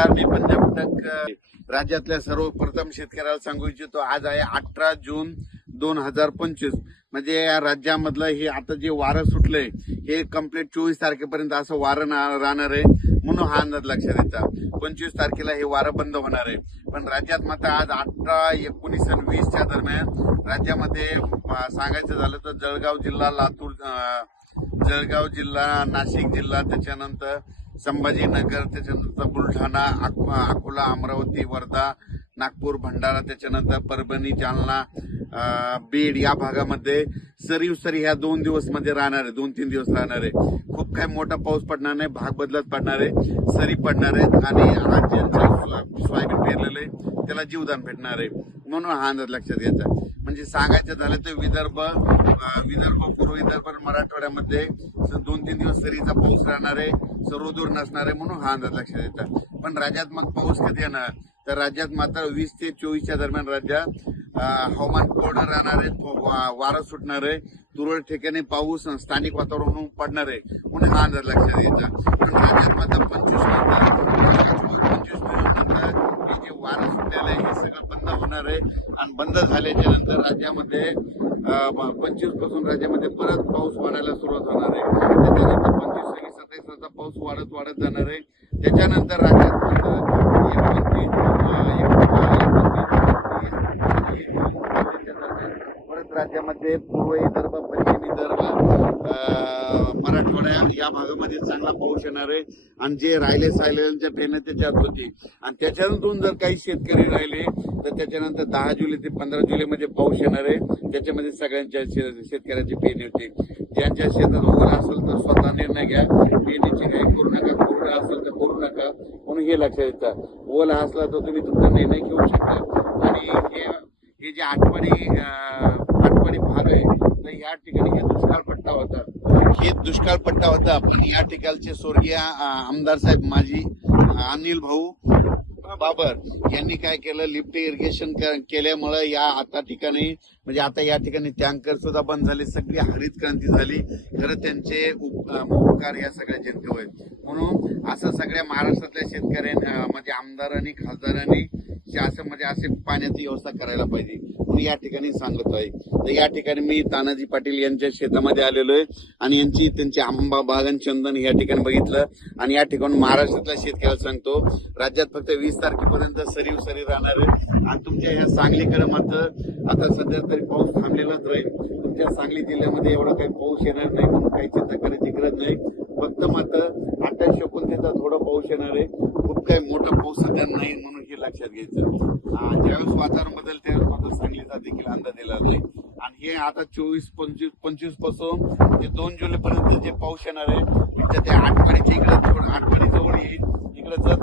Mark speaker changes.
Speaker 1: नमस्कार मी पंजाब टक राज्यातल्या सर्वप्रथम शेतकऱ्याला सांगू इच्छितो आज आहे अठरा जून दोन हजार पंचवीस. म्हणजे या राज्यामधलं हे आता जे वारं सुटलंय हे कंप्लीट चोवीस तारखेपर्यंत असं वारं राहणार आहे म्हणून हा अंदाज लक्षात येतात पंचवीस तारखेला हे वारं बंद होणार आहे. पण राज्यात मात्र आज अठरा एकोणीस आणि वीसच्या दरम्यान राज्यामध्ये सांगायचं झालं तर जळगाव जिल्हा लातूर जळगाव जिल्हा नाशिक जिल्हा त्याच्यानंतर संभाजीनगर त्याच्यानंतर बुलढाणा अकोला अमरावती वर्धा नागपूर भंडारा त्याच्यानंतर परभणी जालना बीड या भागामध्ये सरीव सरी ह्या दोन दिवसमध्ये राहणार आहे दोन तीन दिवस राहणार आहे. खूप काही मोठा पाऊस पडणार नाही भाग बदलत पडणार आहे सरी पडणार आहेत आणि आज सोयाबीन पेरलेलं आहे त्याला जीवदान भेटणार आहे. म्हणून हा अंदाज लक्षात घ्यायचा. म्हणजे सांगायचं झालं तर विदर्भ विदर्भ पूर्व विदर्भ मराठवाड्यामध्ये दोन तीन दिवस सरीचा पाऊस राहणार आहे. सर्वदूर नसणार आहे म्हणून हा अंदाज लक्षात येतात पण राज्यात मग पाऊस कधी येणार? तर राज्यात मात्र वीस ते चोवीसच्या दरम्यान राज्यात हवामान कोरडं राहणार आहे वारं सुटणार आहे तुरळक ठिकाणी पाऊस स्थानिक वातावरण पडणार आहे म्हणून हा अंदाज लक्षात घ्यायचा पण राज्यात मात्र पंचवीस पंचवीस नंतर हे जे वारं सुटलेलं आहे हे सगळं बंद होणार आहे. आणि बंद झाल्याच्यानंतर राज्यामध्ये पंचवीसपासून राज्यामध्ये परत पाऊस वाढायला सुरुवात होणार आहे. त्याच्यानंतर पंचवीस सत्तावीसचा पाऊस वाढत वाढत जाणार आहे. त्याच्यानंतर राज्यात एकोणतीस, एकोणतीस, राज्यामध्ये पूर्व विदर्भ पश्चिम विदर्भ मराठवाड्या या भागामध्ये चांगला पाऊस येणार आहे. आणि जे राहिले सायलेल्यांच्या पेरण्या त्याच्यात होती. आणि त्याच्यानंतर जर काही शेतकरी राहिले तर त्याच्यानंतर दहा जुलै ते पंधरा जुलैमध्ये पाऊस येणार आहे. त्याच्यामध्ये सगळ्यांच्या शे- शेतकऱ्याची पेरणी होती. ज्यांच्या शेतात ओला असेल तर स्वतः निर्णय घ्या. पेनीची काही करू नका कोरडा असेल तर करू नका. म्हणून हे लक्षात येतं. ओला असला तर तुम्ही तुमचा निर्णय घेऊ शकता. आणि हे हे जे आठवडी अं, आठवडी भाग आहे तर या ठिकाणी हे दुष्काळ पट्टा होता हे दुष्काळ पट्टा होता. पण या ठिकाणचे स्वर्गीय आमदार साहेब माजी अनिल भाऊ. बाबर यांनी काय केलं? लिफ्ट इरिगेशन केल्यामुळे या आता ठिकाणी म्हणजे आता या ठिकाणी टँकर सुद्धा बंद झाले सगळी हरित क्रांती झाली. खरं त्यांचे उपकार या सगळ्या जनतेवर म्हणून असं सगळ्या महाराष्ट्रातल्या शेतकऱ्यांनी म्हणजे आमदारांनी खासदारांनी शासन म्हणजे असे पाण्याची व्यवस्था करायला पाहिजे. म्हणून या ठिकाणी सांगत आहे. तर या ठिकाणी मी तानाजी पाटील यांच्या शेतामध्ये आलेलो आहे आणि यांची त्यांची आंबा बागन चंदन या ठिकाणी बघितलं. आणि या ठिकाणी महाराष्ट्रातल्या शेतकऱ्याला सांगतो राज्यात फक्त वीस वीस तारखेपर्यंत सरीव सरी राहणार आहे. आणि तुमच्या ह्या सांगलीकडे मात्र आता सध्या तरी पाऊस थांबलेलाच राहील. तुमच्या सांगली जिल्ह्यामध्ये एवढा काही पाऊस येणार नाही म्हणून काही चिंता करायची गरज नाही. फक्त मात्र अठ्ठावीस एकोणतीसचा थोडा पाऊस येणार आहे. खूप काही मोठा पाऊस सध्या नाही म्हणून हे लक्षात घ्यायचं. ज्यावेळेस वातावरण बदल त्यावेळेस मात्र सांगलीचा देखील अंदाज दिला जाईल आणि हे आता चोवीस पंचवीस पंचवीसपासून ते दोन जुलै पर्यंत जे पाऊस येणार आहे त्या त्या आठवडीच्या इकडे आठवाडी जवळ येईल. इकडे जत